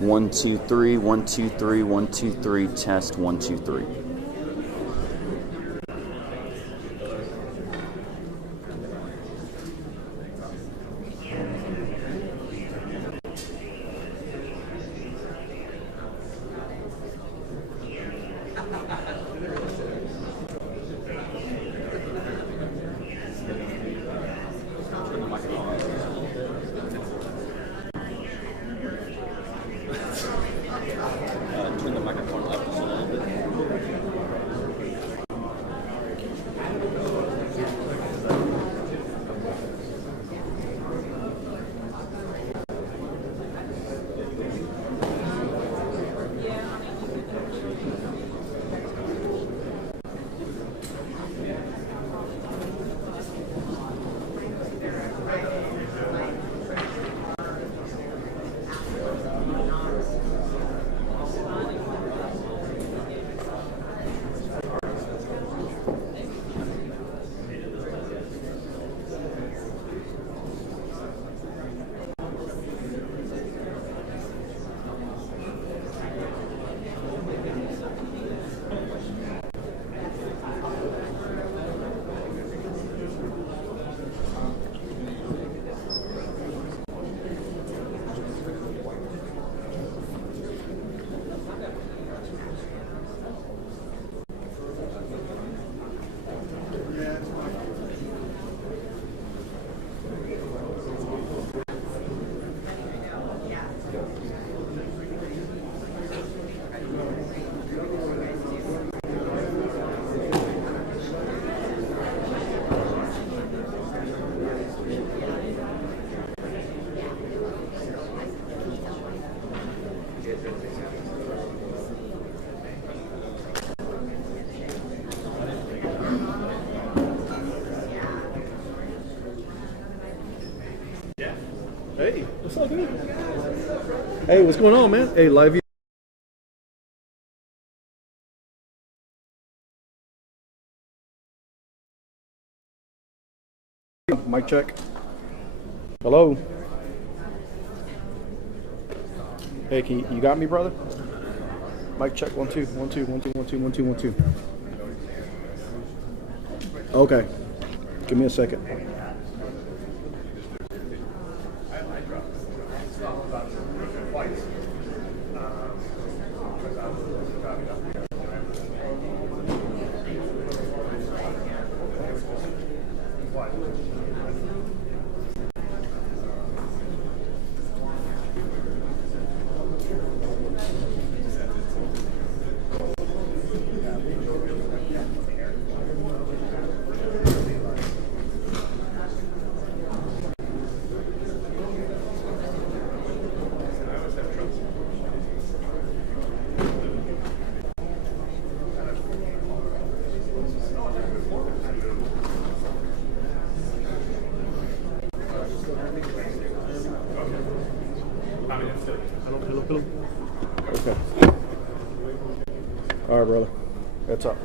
1 2 3 1 2 3 1 2 3 test 1 2 3. Turn the microphone up just a little bit. Hey, what's up, dude? Hey, what's going on, man? Hey, live view. Mic check. Hello. Hey, you got me, brother? Mic check. 1 2 1 2 1 2 1 2 1 2 1 2. Okay. Give me a second. Hello. Okay. All right, brother. That's up.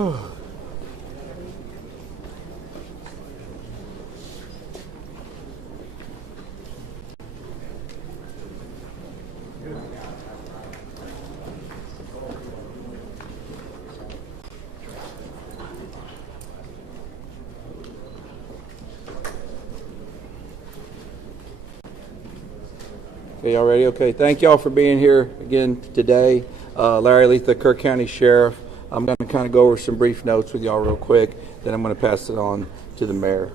Okay, y'all ready? Okay, thank y'all for being here again today. Larry Letha, Kerr County Sheriff. I'm going to kind of go over some brief notes with y'all real quick, then I'm going to pass it on to the mayor.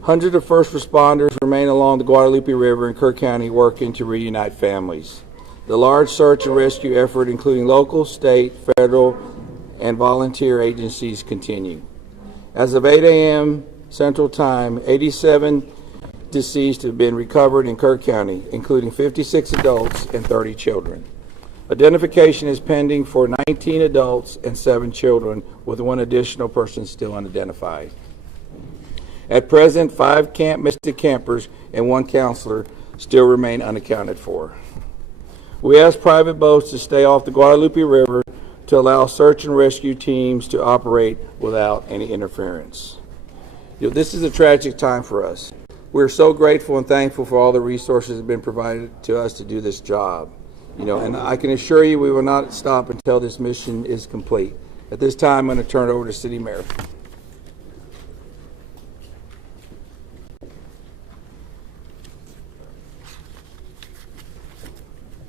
Hundreds of first responders remain along the Guadalupe River in Kerr County working to reunite families. The large search and rescue effort, including local, state, federal, and volunteer agencies, continue. As of 8 a.m. Central Time, 87 deceased have been recovered in Kerr County, including 56 adults and 30 children. Identification is pending for 19 adults and 7 children, with 1 additional person still unidentified. At present, 5 Camp Mystic campers and 1 counselor still remain unaccounted for. We ask private boats to stay off the Guadalupe River to allow search and rescue teams to operate without any interference. This is a tragic time for us. We're so grateful and thankful for all the resources that have been provided to us to do this job. And I can assure you we will not stop until this mission is complete. At this time, I'm going to turn it over to City Mayor.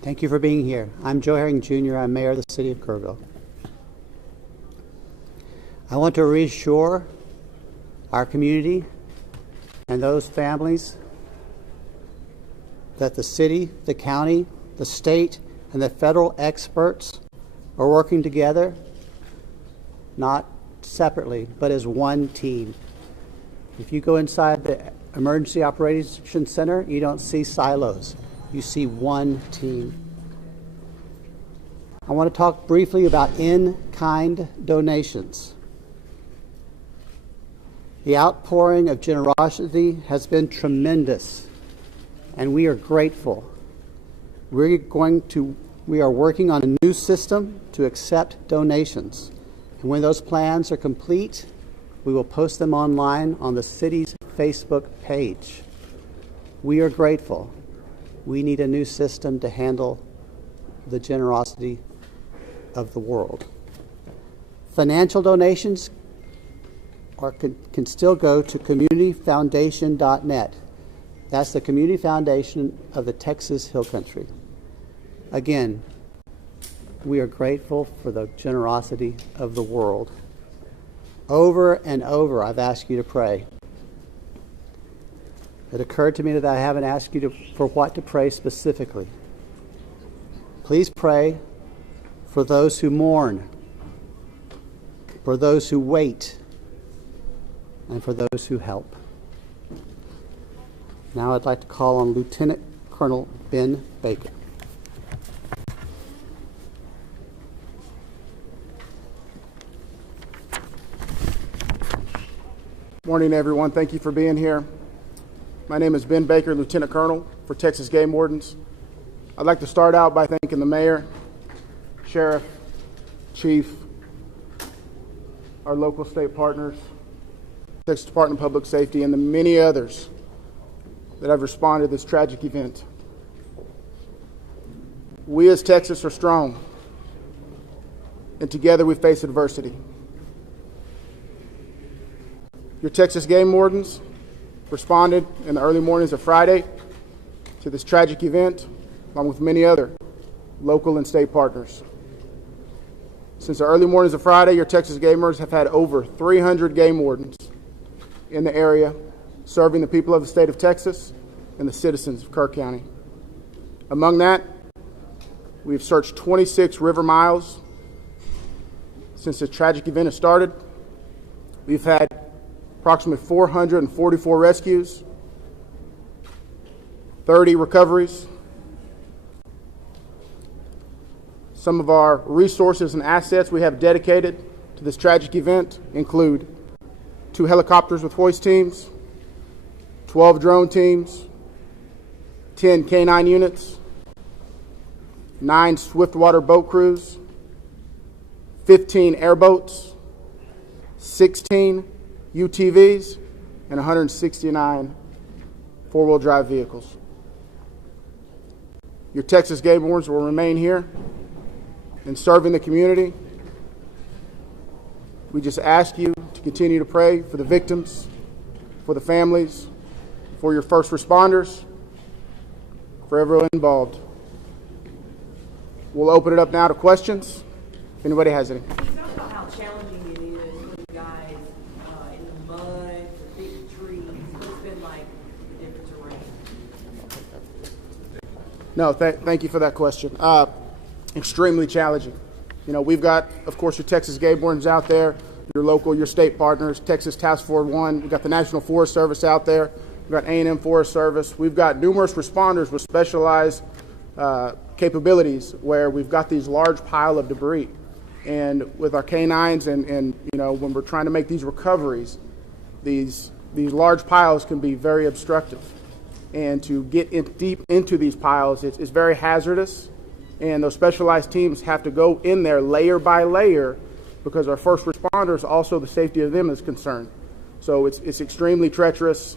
Thank you for being here. I'm Joe Herring Jr. I'm Mayor of the City of Kerrville. I want to reassure our community and those families that the city, the county, the state, and the federal experts are working together, not separately, but as one team. If you go inside the Emergency Operations Center, you don't see silos. You see one team. I want to talk briefly about in-kind donations. The outpouring of generosity has been tremendous, and we are grateful. We are working on a new system to accept donations. And when those plans are complete, we will post them online on the city's Facebook page. We are grateful. We need a new system to handle the generosity of the world. Financial donations can still go to communityfoundation.net. That's the community foundation of the Texas Hill Country. Again, we are grateful for the generosity of the world. Over and over, I've asked you to pray. It occurred to me that I haven't asked you for what to pray specifically. Please pray for those who mourn, for those who wait, and for those who help. Now I'd like to call on Lieutenant Colonel Ben Baker. Morning, everyone. Thank you for being here. My name is Ben Baker, Lieutenant Colonel for Texas Game Wardens. I'd like to start out by thanking the Mayor, Sheriff, Chief, our local state partners, Texas Department of Public Safety, and the many others that have responded to this tragic event. We as Texas are strong, and together we face adversity. Your Texas Game Wardens responded in the early mornings of Friday to this tragic event, along with many other local and state partners. Since the early mornings of Friday, your Texas Gamers have had over 300 game wardens in the area, serving the people of the state of Texas and the citizens of Kerr County. Among that, we've searched 26 river miles since the tragic event has started. We've had approximately 444 rescues, 30 recoveries. Some of our resources and assets we have dedicated to this tragic event include 2 helicopters with hoist teams, 12 drone teams, 10 K9 units, 9 swiftwater boat crews, 15 airboats, 16 UTVs, and 169 four-wheel drive vehicles. Your Texas game wardens will remain here and serving the community. We just ask you to continue to pray for the victims, for the families, for your first responders, for everyone involved. We'll open it up now to questions, if anybody has any. Can you talk about how challenging it is for you guys in the mud, the big trees? What's been like the different terrain? No, thank you for that question. Extremely challenging. You know, we've got, of course, your Texas game wardens out there, your local, your state partners, Texas Task Force 1. We've got the National Forest Service out there. We've got A&M Forest Service. We've got numerous responders with specialized capabilities where we've got these large pile of debris. And with our canines and you know, when we're trying to make these recoveries, these large piles can be very obstructive. And to get deep into these piles, it's very hazardous. And those specialized teams have to go in there layer by layer because our first responders, also the safety of them is concerned. So it's extremely treacherous,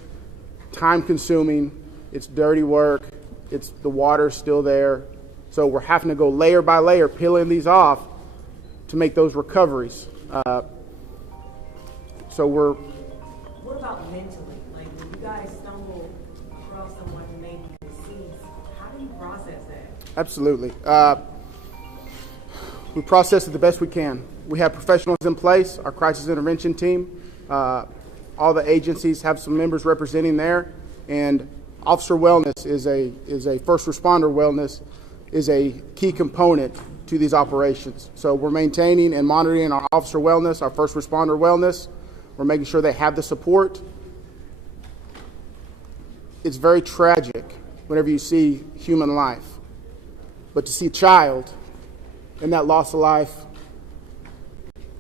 time-consuming, it's dirty work, the water's still there. So we're having to go layer by layer, peeling these off to make those recoveries. So we're... What about mentally? Like when you guys stumble across someone who may be deceased, how do you process that? Absolutely. We process it the best we can. We have professionals in place, our crisis intervention team. All the agencies have some members representing there. And officer wellness is a first responder wellness is a key component to these operations. So we're maintaining and monitoring our officer wellness, our first responder wellness. We're making sure they have the support. It's very tragic whenever you see human life. But to see a child in that loss of life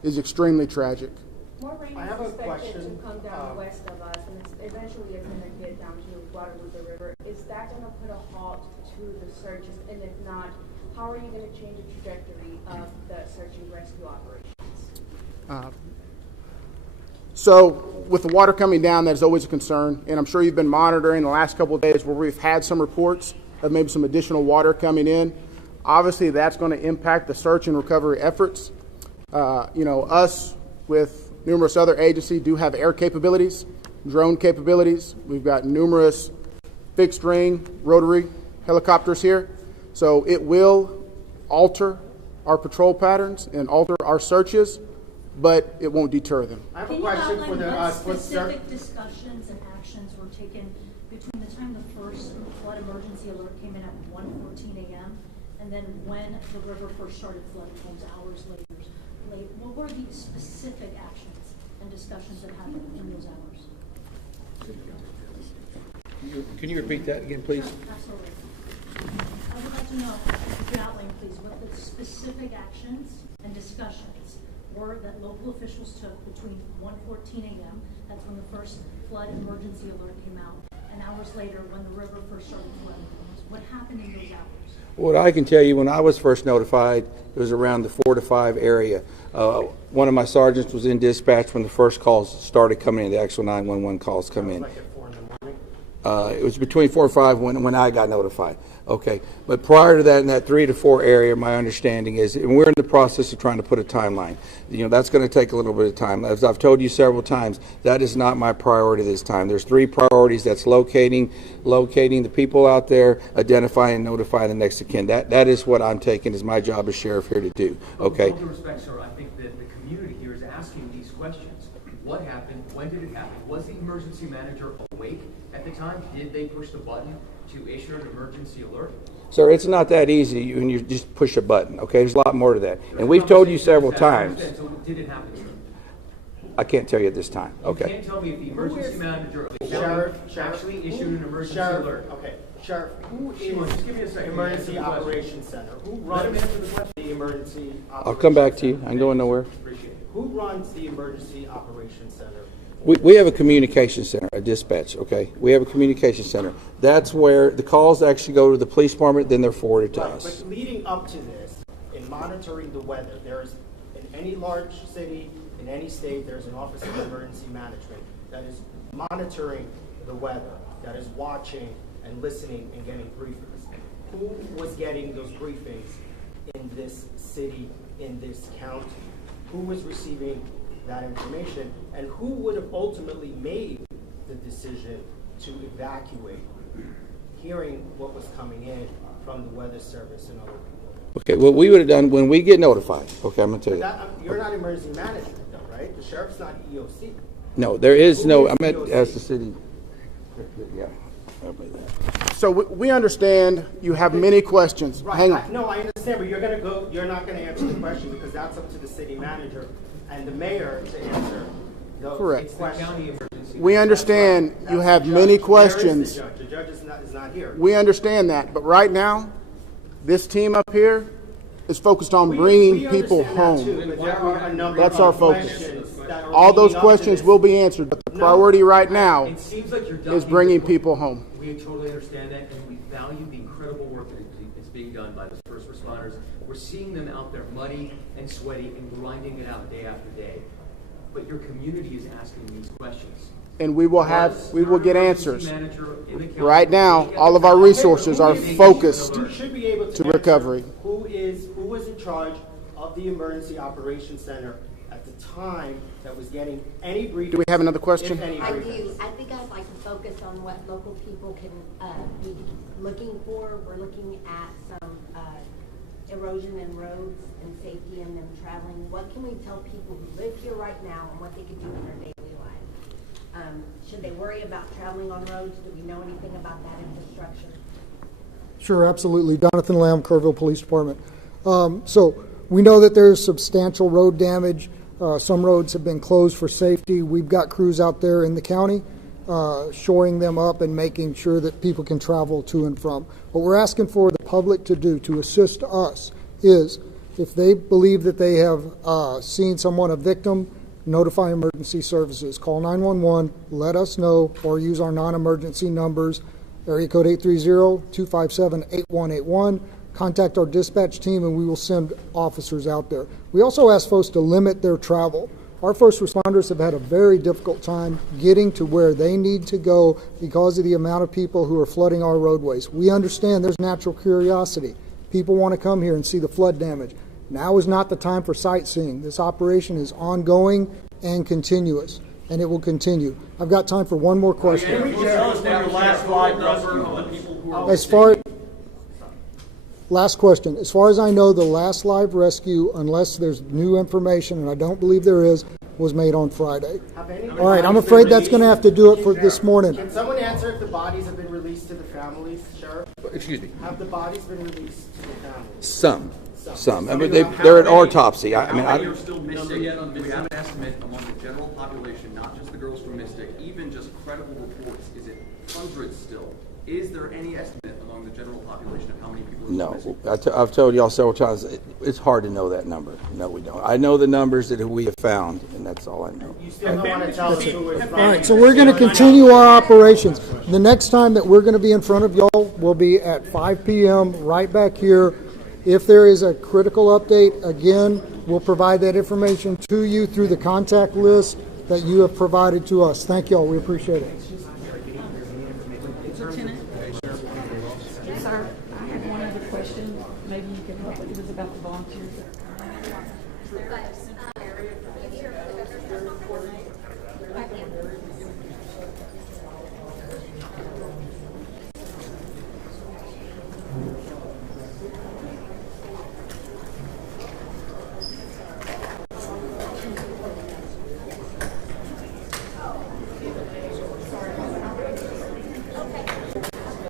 is extremely tragic. More rain is expected to come down west of us, and eventually it's going to get down to Guadalupe River. Is that going to put a halt to the searches? And if not, how are you going to change the trajectory of the search and rescue operations? So with the water coming down, that is always a concern. And I'm sure you've been monitoring the last couple of days where we've had some reports of maybe some additional water coming in. Obviously, that's going to impact the search and recovery efforts. You know, us with numerous other agencies do have air capabilities, drone capabilities. We've got numerous fixed wing, rotary helicopters here. So it will alter our patrol patterns and alter our searches, but it won't deter them. I have a question for the specific discussions and actions were taken between the time the first flood emergency alert came in at 1:14 a.m. and then when the river first started flooding homes hours later. What were the specific actions and discussions that happened in those hours? Can you repeat that again, please? Absolutely. I would like to know, if you outline, please, what the specific actions and discussions were that local officials took between 1:14 a.m., that's when the first flood emergency alert came out, and hours later when the river first started flooding. What happened in those hours? What I can tell you, when I was first notified, it was around the 4 to 5 area. One of my sergeants was in dispatch when the first calls started coming in, the actual 911 calls come in. Like at 4 in the morning? It was between 4 and 5 when I got notified. Okay, but prior to that, in that 3 to 4 area, my understanding is, and we're in the process of trying to put a timeline. You know, that's going to take a little bit of time. As I've told you several times, that is not my priority this time. There's 3 priorities. That's locating the people out there, identifying and notifying the next of kin. That is what I'm taking as my job as sheriff here to do. Okay. With all due respect, sir, I think that the community here is asking these questions. What happened? When did it happen? Was the emergency manager awake at the time? Did they push the button to issue an emergency alert? Sir, it's not that easy when you just push a button, okay? There's a lot more to that. And we've told you several times. So did it happen, sir? I can't tell you at this time. You Okay. can't tell me if the emergency manager of the Sheriff, county actually issued an emergency Sheriff, alert. okay. Sheriff, who Shimon, is just give me a second. Emergency Answer the question. Operations Center? Who Let him runs answer the question. the Emergency I'll come back to you. Operations I ain't going nowhere. Appreciate it. Center? Who runs the Emergency Operations Center? We have a communication center, a dispatch, okay? We have a communication center. That's where the calls actually go to the police department, then they're forwarded to Right, us. but leading up to this, in monitoring the weather, there's In any large city, in any state, there's an Office of Emergency Management that is monitoring the weather, that is watching and listening and getting briefings. Who was getting those briefings in this city, in this county? Who was receiving that information? And who would have ultimately made the decision to evacuate, hearing what was coming in from the Weather Service and other people? Okay, what we would have done when we get notified. Okay, I'm going to tell you. You're not emergency management, though, right? The sheriff's not EOC. No, there is Who no, is I meant EOC? as the city. Yeah. I believe that. So we understand you have many questions. Right. Hang on. No, I understand, but you're not going to answer the question because that's up to the city manager and the mayor to answer those Correct. questions. County emergency. We understand That's you the have judge. many Where is questions. the judge? The judge is not here. We understand that. But right now, this team up here is focused on We bringing people understand that too, home. but there are a number That's of our focus. questions that are All those leading up to questions this. will be answered, but the priority right now It seems like you're is ducking bringing the- people home. We totally understand that, and we value the incredible work that is being done by the first responders. We're seeing them out there muddy and sweaty and grinding it out day after day. But your community is asking these questions. And we will get answers. Manager in the county, Right now, looking at all the of our topic, resources are making focused sure You should be able to to answer recovery. who was in charge of the Emergency Operations Center at the time that was getting any briefings. Do we have another question? If any I briefings. do. I think I'd like to focus on what local people can be looking for. We're looking at some erosion in roads and safety in them traveling. What can we tell people who live here right now and what they can do in their daily life? Should they worry about traveling on roads? Do we know anything about that infrastructure? Sure, absolutely. Jonathan Lamb, Kerrville Police Department. So we know that there's substantial road damage. Some roads have been closed for safety. We've got crews out there in the county shoring them up and making sure that people can travel to and from. What we're asking for the public to do to assist us is if they believe that they have seen someone, a victim, notify emergency services. Call 911, let us know, or use our non-emergency numbers, area code 830-257-8181. Contact our dispatch team and we will send officers out there. We also ask folks to limit their travel. Our first responders have had a very difficult time getting to where they need to go because of the amount of people who are flooding our roadways. We understand there's natural curiosity. People want to come here and see the flood damage. Now is not the time for sightseeing. This operation is ongoing and continuous, and it will continue. I've got time for one more question. Last question. As far as I know, the last live rescue, unless there's new information, and I don't believe there is, was made on Friday. All right, I'm afraid that's going to have to do it for this morning. Can someone answer if the bodies have been released to the families, Sheriff? Excuse me. Have the bodies been released to the families? Some. I mean, they're an autopsy. I mean, How many are still missing? Do we have an estimate among the general population, not just the girls from Mystic, even just credible reports? Is it hundreds still? Is there any estimate among the general population of how many people are no. missing? I've told y'all several times, it's hard to know that number. No, we don't. I know the numbers that we have found, and that's all I know. You still don't want to tell us who was from? All right, so we're going to continue our operations. The next time that we're going to be in front of y'all will be at 5 p.m. right back here. If there is a critical update, again, we'll provide that information to you through the contact list that you have provided to us. Thank y'all. We appreciate it. Lieutenant? Sir, I have one other question. Maybe you can help. It was about the volunteers.